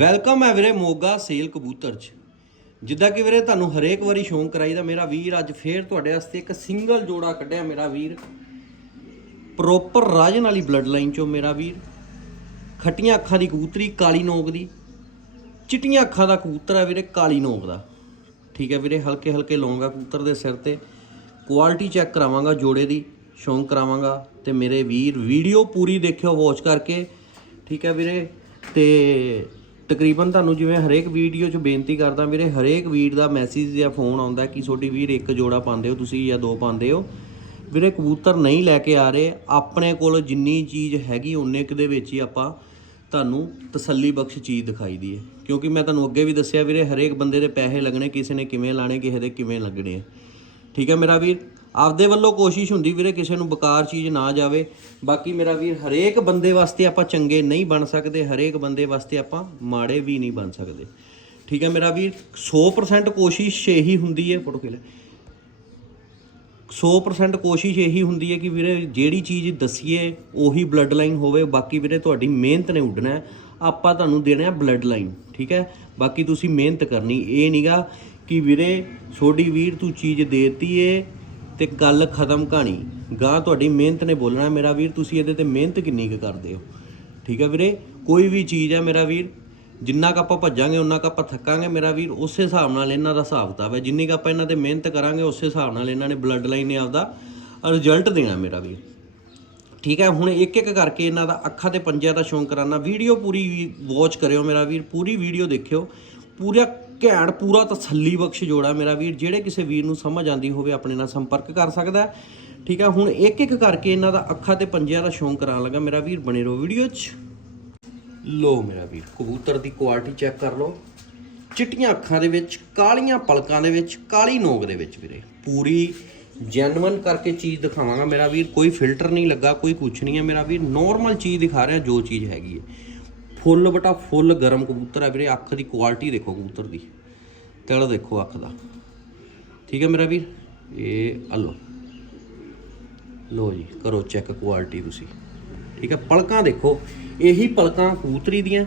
Welcome ਹੈ ਵੀਰੇ Moga sale ਕਬੂਤਰ ਚ। ਜਿੱਦਾਂ ਕਿ ਵੀਰੇ ਤੁਹਾਨੂੰ ਹਰੇਕ ਵਾਰੀ ਸ਼ੌਂਕ ਕਰਾਈਦਾ ਮੇਰਾ ਵੀਰ ਅੱਜ ਫੇਰ ਤੁਹਾਡੇ ਵਾਸਤੇ ਇੱਕ ਸਿੰਗਲ ਜੋੜਾ ਕੱਢਿਆ ਮੇਰਾ ਵੀਰ। ਪ੍ਰੋਪਰ ਰਾਜਨ ਵਾਲੀ ਬਲੱਡ ਲਾਈਨ ਚੋਂ ਮੇਰਾ ਵੀਰ। ਖੱਟੀਆਂ ਅੱਖਾਂ ਦੀ ਕਬੂਤਰੀ, ਕਾਲੀ ਨੋਕ ਦੀ। ਚਿੱਟੀਆਂ ਅੱਖਾਂ ਦਾ ਕਬੂਤਰ ਹੈ ਵੀਰੇ, ਕਾਲੀ ਨੋਕ ਦਾ। ਠੀਕ ਹੈ ਵੀਰੇ ਹਲਕੇ ਹਲਕੇ ਲੌਂਗਾ ਕਬੂਤਰ ਦੇ ਸਿਰ ਤੇ। ਕੁਆਲਿਟੀ ਚੈੱਕ ਕਰਾਵਾਂਗਾ ਜੋੜੇ ਦੀ, ਸ਼ੌਂਕ ਕਰਾਵਾਂਗਾ। ਤੇ ਮੇਰੇ ਵੀਰ ਵੀਡੀਓ ਪੂਰੀ ਦੇਖਿਓ ਵਾਚ ਕਰਕੇ। ਠੀਕ ਹੈ ਵੀਰੇ, ਤੇ ਤਕਰੀਬਨ ਤੁਹਾਨੂੰ ਜਿਵੇਂ ਹਰੇਕ ਵੀਡੀਓ 'ਚ ਬੇਨਤੀ ਕਰਦਾ ਵੀਰੇ, ਹਰੇਕ ਵੀਰ ਦਾ ਮੈਸੇਜ ਜਾਂ ਫੋਨ ਆਉਂਦਾ ਕਿ ਤੁਹਾਡੀ ਵੀਰ ਇੱਕ ਜੋੜਾ ਪਾਉਂਦੇ ਹੋ, ਤੁਸੀਂ ਜਾਂ ਦੋ ਪਾਉਂਦੇ ਹੋ। ਵੀਰੇ, ਕਬੂਤਰ ਨਹੀਂ ਲੈ ਕੇ ਆ ਰਹੇ। ਆਪਣੇ ਕੋਲ ਜਿੰਨੀ ਚੀਜ਼ ਹੈਗੀ ਉਨੇ ਕੁ ਦੇ ਵਿੱਚ ਹੀ ਆਪਾਂ ਤੁਹਾਨੂੰ ਤਸੱਲੀ ਬਖਸ਼ ਚੀਜ਼ ਦਿਖਾਈ ਦੀ ਹੈ। ਕਿਉਂਕਿ ਮੈਂ ਤੁਹਾਨੂੰ ਅੱਗੇ ਵੀ ਦੱਸਿਆ ਵੀਰੇ, ਹਰੇਕ ਬੰਦੇ ਦੇ ਪੈਸੇ ਲੱਗਣੇ, ਕਿਸੇ ਨੇ ਕਿਵੇਂ ਲਾਣੇ, ਕਿਸੇ ਦੇ ਕਿਵੇਂ ਲੱਗਣੇ ਆ। ਠੀਕ ਹੈ ਮੇਰਾ ਵੀਰ? ਆਪਦੇ ਵੱਲੋਂ ਕੋਸ਼ਿਸ਼ ਹੁੰਦੀ ਵੀਰੇ ਕਿਸੇ ਨੂੰ ਬਕਾਰ ਚੀਜ਼ ਨਾ ਜਾਵੇ। ਬਾਕੀ ਮੇਰਾ ਵੀਰ, ਹਰੇਕ ਬੰਦੇ ਵਾਸਤੇ ਆਪਾਂ ਚੰਗੇ ਨਹੀਂ ਬਣ ਸਕਦੇ, ਹਰੇਕ ਬੰਦੇ ਵਾਸਤੇ ਆਪਾਂ ਮਾੜੇ ਵੀ ਨਹੀਂ ਬਣ ਸਕਦੇ। ਠੀਕ ਹੈ ਮੇਰਾ ਵੀਰ 100% ਕੋਸ਼ਿਸ਼ ਇਹੀ ਹੁੰਦੀ ਹੈ, ਫੋਟੋ ਖਿਲਾ 100% ਕੋਸ਼ਿਸ਼ ਇਹੀ ਹੁੰਦੀ ਹੈ ਕਿ ਵੀਰੇ ਜਿਹੜੀ ਚੀਜ਼ ਦਸੀਏ, ਉਹੀ ਬਲੱਡ ਲਾਈਨ ਹੋਵੇ। ਬਾਕੀ ਵੀਰੇ ਤੁਹਾਡੀ ਮਿਹਨਤ ਨੇ ਉੱਡਣਾ ਆਪਾਂ ਤੁਹਾਨੂੰ ਦੇਣਾ ਹੈ ਬਲੱਡ ਲਾਈਨ ਠੀਕ ਹੈ? ਬਾਕੀ ਤੁਸੀਂ ਮਿਹਨਤ ਕਰਨੀ। ਇਹ ਨਹੀਂਗਾ ਕਿ ਵੀਰੇ ਛੋਡੀ ਵੀਰ ਤੂੰ ਚੀਜ਼ ਦੇਤੀ ਏ ਤੇ ਗੱਲ ਖਤਮ ਕਹਾਣੀ। ਗਾਂ ਤੁਹਾਡੀ ਮਿਹਨਤ ਨੇ ਬੋਲਣਾ ਮੇਰਾ ਵੀਰ, ਤੁਸੀਂ ਇਹਦੇ ਤੇ ਮਿਹਨਤ ਕਿੰਨੀ ਕੁ ਕਰਦੇ ਹੋ? ਠੀਕ ਹੈ ਵੀਰੇ? ਕੋਈ ਵੀ ਚੀਜ਼ ਹੈ ਮੇਰਾ ਵੀਰ, ਜਿੰਨਾ ਕ ਆਪਾਂ ਭੱਜਾਂਗੇ, ਉਨਾ ਕ ਆਪਾਂ ਥੱਕਾਂਗੇ ਮੇਰਾ ਵੀਰ, ਉਸੇ ਹਿਸਾਬ ਨਾਲ ਇਹਨਾਂ ਦਾ ਹਿਸਾਬ ਕਿਤਾਬ ਹੈ। ਜਿੰਨੀ ਕ ਆਪਾਂ ਇਹਨਾਂ ਤੇ ਮਿਹਨਤ ਕਰਾਂਗੇ, ਉਸੇ ਹਿਸਾਬ ਨਾਲ ਇਹਨਾਂ ਨੇ ਬਲੱਡ ਲਾਈਨ ਨੇ ਆਪਦਾ ਰਿਜ਼ਲਟ ਦੇਣਾ ਮੇਰਾ ਵੀਰ। ਠੀਕ ਹੈ? ਹੁਣ ਇੱਕ ਇੱਕ ਕਰਕੇ ਇਹਨਾਂ ਦਾ ਅੱਖਾਂ ਤੇ ਪੰਜਿਆਂ ਦਾ ਸ਼ੌਂਕ ਕਰਾਨਾ। ਵੀਡੀਓ ਪੂਰੀ ਵਾਚ ਕਰਿਓ ਮੇਰਾ ਵੀਰ, ਪੂਰੀ ਵੀਡੀਓ ਦੇਖਿਓ। ਪੂਰਾ ਘੈਂਟ, ਪੂਰਾ ਤਸੱਲੀ ਬਖਸ਼ ਜੋੜਾ ਮੇਰਾ ਵੀਰ, ਜਿਹੜੇ ਕਿਸੇ ਵੀਰ ਨੂੰ ਸਮਝ ਆਂਦੀ ਹੋਵੇ ਆਪਣੇ ਨਾਲ ਸੰਪਰਕ ਕਰ ਸਕਦਾ ਠੀਕ ਹੈ, ਹੁਣ ਇੱਕ ਇੱਕ ਕਰਕੇ ਇਹਨਾਂ ਦਾ ਅੱਖਾਂ ਤੇ ਪੰਜਿਆਂ ਦਾ ਸ਼ੌਂਕ ਕਰਾਉਣ ਲੱਗਾ। ਮੇਰਾ ਵੀਰ, ਬਣੇ ਰਹੋ ਵੀਡੀਓ 'ਚ। ਲੋ ਮੇਰਾ ਵੀਰ, ਕਬੂਤਰ ਦੀ ਕੁਆਲਿਟੀ ਚੈੱਕ ਕਰ ਲਓ। ਚਿੱਟੀਆਂ ਅੱਖਾਂ ਦੇ ਵਿੱਚ, ਕਾਲੀਆਂ ਪਲਕਾਂ ਦੇ ਵਿੱਚ, ਕਾਲੀ ਨੋਕ ਦੇ ਵਿੱਚ ਵੀਰੇ। ਪੂਰੀ ਜੈਨੂਇਨ ਕਰਕੇ ਚੀਜ਼ ਦਿਖਾਵਾਂਗਾ। ਮੇਰਾ ਵੀਰ, ਕੋਈ ਫਿਲਟਰ ਨਹੀਂ ਲੱਗਾ, ਕੋਈ ਕੁਛ ਨਹੀਂ ਹੈ। ਮੇਰਾ ਵੀਰ ਨੋਰਮਲ ਚੀਜ਼ ਦਿਖਾ ਰਿਹਾ ਜੋ ਚੀਜ਼ ਹੈਗੀ ਹੈ। ਫੁੱਲ ਬਟਾ ਫੁੱਲ ਗਰਮ ਕਬੂਤਰ ਹੈ ਵੀਰੇ, ਅੱਖ ਦੀ ਕੁਆਲਿਟੀ ਦੇਖੋ ਕਬੂਤਰ ਦੀ। ਤਲ ਦੇਖੋ ਅੱਖ ਦਾ। ਠੀਕ ਹੈ ਮੇਰਾ ਵੀਰ? ਇਹ ਆ ਲਓ। ਲੋ ਜੀ, ਕਰੋ ਚੈੱਕ ਕੁਆਲਿਟੀ ਤੁਸੀਂ। ਠੀਕ ਹੈ, ਪਲਕਾਂ ਦੇਖੋ। ਇਹੀ ਪਲਕਾਂ ਕਬੂਤਰੀ ਦੀਆਂ।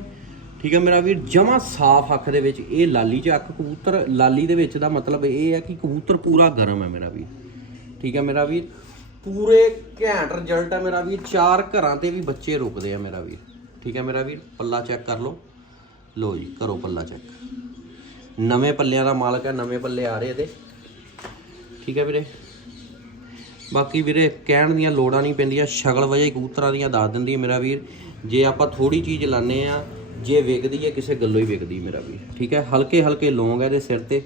ਠੀਕ ਹੈ ਮੇਰਾ ਵੀਰ, ਜਮਾ ਸਾਫ਼ ਅੱਖ ਦੇ ਵਿੱਚ, ਇਹ ਲਾਲੀ ਚ ਅੱਖ ਕਬੂਤਰ, ਲਾਲੀ ਦੇ ਵਿੱਚ ਦਾ ਮਤਲਬ ਇਹ ਹੈ ਕਿ ਕਬੂਤਰ ਪੂਰਾ ਗਰਮ ਹੈ ਮੇਰਾ ਵੀਰ। ਠੀਕ ਹੈ ਮੇਰਾ ਵੀਰ, ਪੂਰੇ ਘੈਂਟ ਰਿਜ਼ਲਟ ਹੈ ਮੇਰਾ ਵੀਰ। ਚਾਰ ਘਰਾਂ ਤੇ ਵੀ ਬੱਚੇ ਰੁਕਦੇ ਆ ਮੇਰਾ ਵੀਰ। ਠੀਕ ਹੈ ਮੇਰਾ ਵੀਰ, ਪੱਲਾ ਚੈੱਕ ਕਰ ਲਓ। ਲੋ ਜੀ, ਕਰੋ ਪੱਲਾ ਚੈੱਕ ਨਵੇਂ ਪੱਲਿਆਂ ਦਾ ਮਾਲਕ ਹੈ, ਨਵੇਂ ਪੱਲੇ ਆ ਰਹੇ ਇਹਦੇ। ਠੀਕ ਹੈ ਵੀਰੇ। ਬਾਕੀ ਵੀਰੇ, ਕਹਿਣ ਦੀਆਂ ਲੋੜਾਂ ਨਹੀਂ ਪੈਂਦੀਆਂ ਸ਼ਕਲ ਵਜ੍ਹਾ ਹੀ ਕਬੂਤਰਾਂ ਦੀਆਂ ਦੱਸ ਦਿੰਦੀ ਹੈ ਮੇਰਾ ਵੀਰ। ਜੇ ਆਪਾਂ ਥੋੜੀ ਚੀਜ਼ ਲਾਣੇ ਆ ਜੇ ਵਿਕਦੀ ਹੈ, ਕਿਸੇ ਗੱਲੋਂ ਹੀ ਵਿਕਦੀ ਮੇਰਾ ਵੀਰ। ਠੀਕ ਹੈ ਹਲਕੇ ਹਲਕੇ ਲੌਂਗ ਹੈ ਇਹਦੇ ਸਿਰ ਤੇ।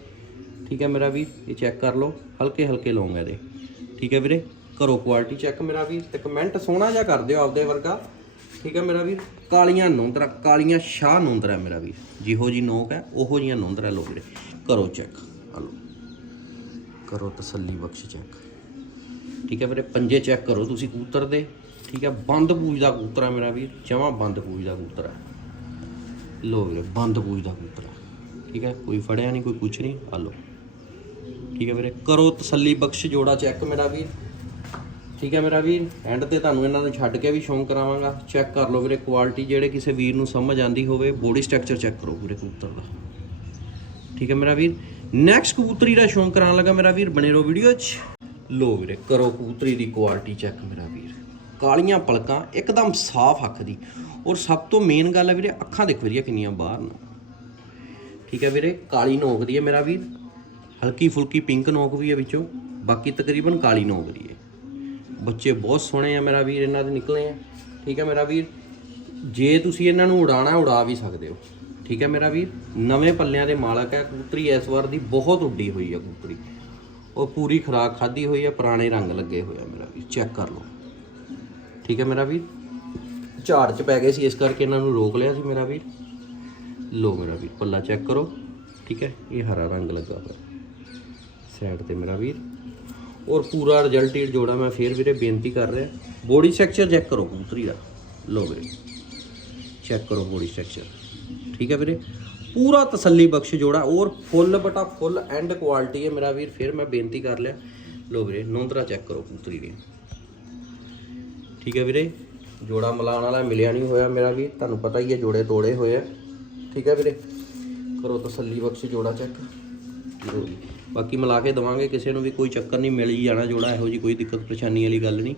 ਠੀਕ ਹੈ ਮੇਰਾ ਵੀਰ, ਇਹ ਚੈੱਕ ਕਰ ਲਓ ਹਲਕੇ ਹਲਕੇ ਲੌਂਗ ਹੈ ਇਹਦੇ। ਠੀਕ ਹੈ ਵੀਰੇ, ਕਰੋ ਕੁਆਲਿਟੀ ਚੈੱਕ ਮੇਰਾ ਵੀਰ ਤੇ ਕਮੈਂਟ ਸੋਹਣਾ ਜਿਹਾ ਕਰ ਦਿਓ ਆਪਦੇ ਵਰਗਾ। ਠੀਕ ਹੈ ਮੇਰਾ ਵੀਰ? ਕਾਲੀਆਂ ਨੋਂਦਰਾ ਕਾਲੀਆਂ ਸ਼ਾਹ ਨੋਂਦਰਾ ਮੇਰਾ ਵੀਰ। ਜਿਹੋ ਜੀ ਨੋਕ ਹੈ, ਉਹੋ ਜੀਆਂ ਨੋਂਦਰਾ ਲੋ ਵੀਰੇ ਕਰੋ ਚੈੱਕ ਆ ਕਰੋ ਤਸੱਲੀ ਬਖਸ਼ ਚੈੱਕ ਠੀਕ ਹੈ ਵੀਰੇ, ਪੰਜੇ ਚੈੱਕ ਕਰੋ। ਤੁਸੀਂ ਕਬੂਤਰ ਦੇ, ਠੀਕ ਹੈ, ਬੰਦ ਪੂਜ ਦਾ ਕਬੂਤਰ ਹੈ ਮੇਰਾ ਵੀਰ। ਜਮਾਂ ਬੰਦ ਪੂਜ ਦਾ ਕਬੂਤਰ ਹੈ। ਲੋ ਵੀਰੇ, ਬੰਦ ਪੂਜ ਦਾ ਕਬੂਤਰ ਹੈ। ਠੀਕ ਹੈ, ਕੋਈ ਫੜਿਆ ਨਹੀਂ, ਕੋਈ ਕੁਛ ਨਹੀਂ। ਆ ਠੀਕ ਹੈ ਵੀਰੇ, ਕਰੋ ਤਸੱਲੀ ਬਖਸ਼ ਜੋੜਾ ਚੈੱਕ ਮੇਰਾ ਵੀਰ। ਠੀਕ ਹੈ ਮੇਰਾ ਵੀਰ? ਐਂਡ ਤੇ ਤੁਹਾਨੂੰ ਇਹਨਾਂ ਨੂੰ ਛੱਡ ਕੇ ਵੀ ਸ਼ੌਂਕ ਕਰਾਵਾਂਗਾ। ਚੈੱਕ ਕਰ ਲਓ ਵੀਰੇ ਕੁਆਲਿਟੀ ਜਿਹੜੇ ਕਿਸੇ ਵੀਰ ਨੂੰ ਸਮਝ ਆਂਦੀ ਹੋਵੇ ਬੋਡੀ ਸਟਰਕਚਰ ਚੈੱਕ ਕਰੋ ਵੀਰੇ ਕਬੂਤਰ ਦਾ। ਠੀਕ ਹੈ ਮੇਰਾ ਵੀਰ? ਨੈਕਸਟ ਕਬੂਤਰੀ ਦਾ ਸ਼ੌਂਕ ਕਰਾਉਣ ਲੱਗਾ ਮੇਰਾ ਵੀਰ, ਬਣੇ ਰਹੋ ਵੀਡੀਓ 'ਚ। ਲੋ ਵੀਰੇ, ਕਰੋ ਕਬੂਤਰੀ ਦੀ ਕੁਆਲਿਟੀ ਚੈੱਕ ਮੇਰਾ ਵੀਰ। ਕਾਲੀਆਂ ਪਲਕਾਂ ਇੱਕਦਮ ਸਾਫ਼ ਅੱਖ ਦੀ ਔਰ ਸਭ ਤੋਂ ਮੇਨ ਗੱਲ ਹੈ ਵੀਰੇ, ਅੱਖਾਂ ਦੇਖੋ ਵੀਰੇ ਕਿੰਨੀਆਂ ਬਾਹਰ ਨੂੰ। ਠੀਕ ਹੈ ਵੀਰੇ, ਕਾਲੀ ਨੋਕ ਦੀ ਹੈ ਮੇਰਾ ਵੀਰ। ਹਲਕੀ ਫੁਲਕੀ ਪਿੰਕ ਨੋਕ ਵੀ ਹੈ ਵਿੱਚੋਂ। ਬਾਕੀ ਤਕਰੀਬਨ ਕਾਲੀ ਨੋਕ ਦੀ ਬੱਚੇ ਬਹੁਤ ਸੋਹਣੇ ਆ ਮੇਰਾ ਵੀਰ, ਇਹਨਾਂ ਦੇ ਨਿਕਲੇ ਆ। ਠੀਕ ਹੈ ਮੇਰਾ ਵੀਰ? ਜੇ ਤੁਸੀਂ ਇਹਨਾਂ ਨੂੰ ਉਡਾਣਾ ਉਡਾ ਵੀ ਸਕਦੇ ਹੋ। ਠੀਕ ਹੈ ਮੇਰਾ ਵੀਰ? ਨਵੇਂ ਪੱਲਿਆਂ ਦੇ ਮਾਲਕ ਹੈ ਕਬੂਤਰੀ ਇਸ ਵਾਰ ਦੀ ਬਹੁਤ ਉੱਡੀ ਹੋਈ ਹੈ ਕਬੂਤਰੀ। ਉਹ ਪੂਰੀ ਖਰਾਕ ਖਾਧੀ ਹੋਈ ਹੈ ਪੁਰਾਣੇ ਰੰਗ ਲੱਗੇ ਹੋਏ ਆ ਮੇਰਾ ਵੀਰ, ਚੈੱਕ ਕਰ ਲਓ। ਠੀਕ ਹੈ ਮੇਰਾ ਵੀਰ? ਝਾੜ ਚ ਪੈ ਗਏ ਸੀ, ਇਸ ਕਰਕੇ ਇਹਨਾਂ ਨੂੰ ਰੋਕ ਲਿਆ ਸੀ ਮੇਰਾ ਵੀਰ। ਲੋ ਮੇਰਾ ਵੀਰ, ਪੱਲਾ ਚੈੱਕ ਕਰੋ। ਠੀਕ ਹੈ, ਇਹ ਹਰਾ ਰੰਗ ਲੱਗਾ ਹੋਇਆ। ਸਾਈਡ ਤੇ ਮੇਰਾ ਵੀਰ। ਔਰ ਪੂਰਾ ਰਿਜ਼ਲਟ ਹੀ ਜੋੜਾ ਮੈਂ ਫੇਰ ਵੀਰੇ ਬੇਨਤੀ ਕਰ ਰਿਹਾ। ਬੋਡੀ ਸਟਰਕਚਰ ਚੈੱਕ ਕਰੋ ਕਬੂਤਰੀ ਦਾ। ਲੋ ਵੀਰੇ ਚੈੱਕ ਕਰੋ ਬੋਡੀ ਸਟਰਕਚਰ ਠੀਕ ਹੈ ਵੀਰੇ? ਪੂਰਾ ਤਸੱਲੀ ਬਖਸ਼ ਜੋੜਾ ਔਰ ਫੁੱਲ ਬਟਾ ਫੁੱਲ ਐਂਡ ਕੁਆਲਿਟੀ ਹੈ ਮੇਰਾ ਵੀਰ, ਫਿਰ ਮੈਂ ਬੇਨਤੀ ਕਰ ਲਿਆ। ਲੋ ਵੀਰੇ, ਨੋਂਦਰਾ ਚੈੱਕ ਕਰੋ ਕਬੂਤਰੀ ਦੀ। ਠੀਕ ਹੈ ਵੀਰੇ? ਜੋੜਾ ਮਿਲਾਉਣ ਵਾਲਾ ਮਿਲਿਆ ਨਹੀਂ ਹੋਇਆ ਮੇਰਾ ਵੀਰ, ਤੁਹਾਨੂੰ ਪਤਾ ਹੀ ਹੈ ਜੋੜੇ ਤੋੜੇ ਹੋਏ ਆ। ਠੀਕ ਹੈ ਵੀਰੇ? ਕਰੋ ਤਸੱਲੀ ਬਖਸ਼ ਜੋੜਾ ਚੈੱਕ ਲੋ ਵੀਰੇ ਬਾਕੀ ਮਿਲਾ ਕੇ ਦਵਾਂਗੇ, ਕਿਸੇ ਨੂੰ ਵੀ ਕੋਈ ਚੱਕਰ ਨਹੀਂ, ਮਿਲ ਹੀ ਜਾਣਾ ਜੋੜਾ, ਇਹੋ ਜੀ ਕੋਈ ਦਿੱਕਤ ਪਰੇਸ਼ਾਨੀ ਵਾਲੀ ਗੱਲ ਨਹੀਂ।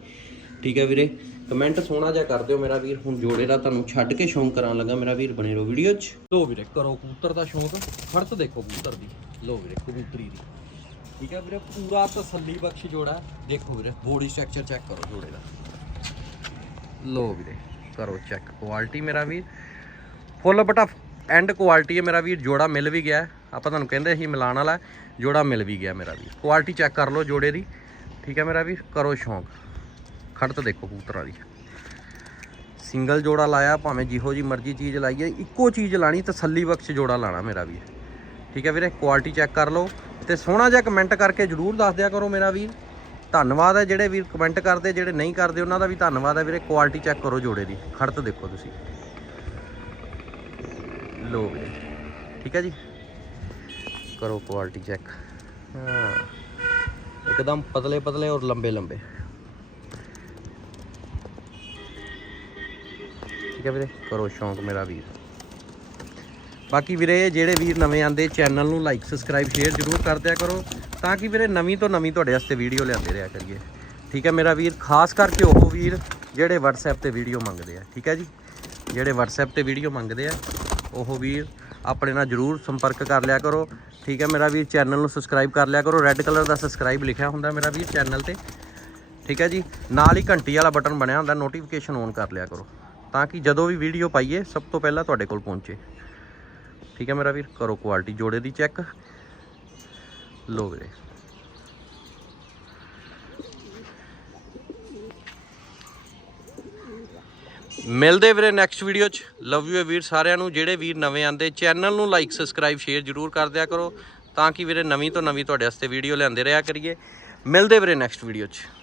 ਠੀਕ ਹੈ ਵੀਰੇ? ਕਮੈਂਟ ਸੋਹਣਾ ਜਿਹਾ ਕਰ ਦਿਓ ਮੇਰਾ ਵੀਰ, ਹੁਣ ਜੋੜੇ ਦਾ ਤੁਹਾਨੂੰ ਛੱਡ ਕੇ ਸ਼ੌਂਕ ਕਰਾਂ ਲੱਗਾ ਮੇਰਾ ਵੀਰ, ਬਣੇ ਰਹੋ ਵੀਡੀਓ 'ਚ। ਲੋ ਵੀਰੇ, ਕਰੋ ਕਬੂਤਰ ਦਾ ਸ਼ੌਂਕ, ਖੜਤ ਦੇਖੋ ਕਬੂਤਰ ਦੀ। ਲੋ ਵੀਰੇ, ਕਬੂਤਰੀ ਦੀ। ਠੀਕ ਹੈ ਵੀਰੇ, ਪੂਰਾ ਤਸੱਲੀ ਬਖਸ਼ ਜੋੜਾ, ਦੇਖੋ ਵੀਰੇ ਬੋਡੀ ਸਟਰਕਚਰ ਚੈੱਕ ਕਰੋ ਜੋੜੇ ਦਾ। ਲੋ ਵੀਰੇ, ਕਰੋ ਚੈੱਕ ਕੁਆਲਿਟੀ ਮੇਰਾ ਵੀਰ। ਫੁੱਲ ਬਟਾ ਐਂਡ ਕੁਆਲਿਟੀ ਹੈ ਮੇਰਾ ਵੀਰ, ਜੋੜਾ ਮਿਲ ਵੀ ਗਿਆ। ਆਪਾਂ ਤੁਹਾਨੂੰ ਕਹਿੰਦੇ ਸੀ ਮਿਲਾਣ ਵਾਲਾ ਜੋੜਾ ਮਿਲ ਵੀ ਗਿਆ ਮੇਰਾ ਵੀ। ਕੁਆਲਿਟੀ ਚੈੱਕ ਕਰ ਲਓ ਜੋੜੇ ਦੀ। ਠੀਕ ਹੈ ਮੇਰਾ ਵੀ? ਕਰੋ ਸ਼ੌਂਕ। ਖੜਤ ਦੇਖੋ ਕਬੂਤਰਾਂ ਦੀ। ਸਿੰਗਲ ਜੋੜਾ ਲਾਇਆ, ਭਾਵੇਂ ਜਿਹੋ ਜੀ ਮਰਜ਼ੀ ਚੀਜ਼ ਲਾਈਏ, ਇੱਕੋ ਚੀਜ਼ ਲਾਣੀ ਤਸੱਲੀ ਬਖਸ਼ ਜੋੜਾ ਲਾਣਾ ਮੇਰਾ ਵੀ। ਠੀਕ ਹੈ ਵੀਰੇ ਕੁਆਲਿਟੀ ਚੈੱਕ ਕਰ ਲਓ ਤੇ ਸੋਹਣਾ ਜਿਹਾ ਕਮੈਂਟ ਕਰਕੇ ਜਰੂਰ ਦੱਸ ਦਿਆ ਕਰੋ ਮੇਰਾ ਵੀਰ। ਧੰਨਵਾਦ ਹੈ ਜਿਹੜੇ ਵੀਰ ਕਮੈਂਟ ਕਰਦੇ, ਜਿਹੜੇ ਨਹੀਂ ਕਰਦੇ, ਉਹਨਾਂ ਦਾ ਵੀ ਧੰਨਵਾਦ ਹੈ ਵੀਰੇ। ਕੁਆਲਿਟੀ ਚੈੱਕ ਕਰੋ ਜੋੜੇ ਦੀ। ਖੜਤ ਦੇਖੋ ਤੁਸੀਂ। ਲੋ ਵੀਰੇ। ਠੀਕ ਹੈ ਜੀ? ਕਰੋ ਕੁਆਲਿਟੀ ਚੈੱਕ ਹਾਂ। ਇੱਕਦਮ ਪਤਲੇ ਪਤਲੇ ਔਰ ਲੰਬੇ ਲੰਬੇ। ਠੀਕ ਹੈ ਵੀਰੇ? ਕਰੋ ਸ਼ੌਂਕ ਮੇਰਾ ਵੀਰ। ਬਾਕੀ ਵੀਰੇ ਜਿਹੜੇ ਵੀਰ ਨਵੇਂ ਆਂਦੇ ਚੈਨਲ ਨੂੰ ਲਾਈਕ ਸਬਸਕ੍ਰਾਈਬ ਸ਼ੇਅਰ ਜ਼ਰੂਰ ਕਰ ਦਿਆ ਕਰੋ ਤਾਂ ਕਿ ਵੀਰੇ ਨਵੀਂ ਤੋਂ ਨਵੀਂ ਤੁਹਾਡੇ ਵਾਸਤੇ ਵੀਡੀਓ ਲਿਆਉਂਦੇ ਰਿਹਾ ਕਰੀਏ। ਠੀਕ ਹੈ ਮੇਰਾ ਵੀਰ? ਖਾਸ ਕਰਕੇ ਉਹ ਵੀਰ ਜਿਹੜੇ WhatsApp ਤੇ ਵੀਡੀਓ ਮੰਗਦੇ ਆ। ਠੀਕ ਹੈ ਜੀ? ਜਿਹੜੇ WhatsApp ਤੇ ਵੀਡੀਓ ਮੰਗਦੇ ਆ ਉਹ ਵੀਰ ਆਪਣੇ ਨਾਲ ਜਰੂਰ ਸੰਪਰਕ ਕਰ ਲਿਆ ਕਰੋ। ਠੀਕ ਹੈ, ਮੇਰਾ ਵੀਰ ਚੈਨਲ ਨੂੰ ਸਬਸਕ੍ਰਾਈਬ ਕਰ ਲਿਆ ਕਰੋ। ਰੈੱਡ ਕਲਰ ਦਾ ਸਬਸਕ੍ਰਾਈਬ ਲਿਖਿਆ ਹੁੰਦਾ ਮੇਰਾ ਵੀਰ ਚੈਨਲ ਤੇ। ਠੀਕ ਹੈ ਜੀ, ਨਾਲ ਹੀ ਘੰਟੀ ਵਾਲਾ ਬਟਨ ਬਣਿਆ ਹੁੰਦਾ ਨੋਟੀਫਿਕੇਸ਼ਨ ਔਨ ਕਰ ਲਿਆ ਕਰੋ। ਤਾਂ ਕਿ ਜਦੋਂ ਵੀ ਵੀਡੀਓ ਪਾਈਏ, ਸਭ ਤੋਂ ਪਹਿਲਾਂ ਤੁਹਾਡੇ ਕੋਲ ਪਹੁੰਚੇ। ਠੀਕ ਹੈ, ਮੇਰਾ ਵੀਰ, ਕਰੋ ਕੁਆਲਿਟੀ ਜੋੜੇ ਦੀ ਚੈੱਕ ਲੋ ਵੀਰੇ। ਮਿਲਦੇ ਵੀਰੇ ਨੈਕਸਟ ਵੀਡੀਓ ਚ। ਲਵ ਯੂ ਵੀਰ ਸਾਰਿਆਂ ਨੂੰ, ਜਿਹੜੇ ਵੀਰ ਨਵੇਂ ਆਂਦੇ ਚੈਨਲ ਨੂੰ ਲਾਈਕ ਸਬਸਕ੍ਰਾਈਬ ਸ਼ੇਅਰ ਜਰੂਰ ਕਰ ਦਿਆ ਕਰੋ, ਤਾਂ ਕਿ ਵੀਰੇ ਨਵੀਂ ਤੋਂ ਨਵੀਂ ਤੁਹਾਡੇ ਵਾਸਤੇ ਵੀਡੀਓ ਲਿਆਂਦੇ ਰਿਹਾ ਕਰੀਏ। ਮਿਲਦੇ ਵੀਰੇ ਨੈਕਸਟ ਵੀਡੀਓ ਚ।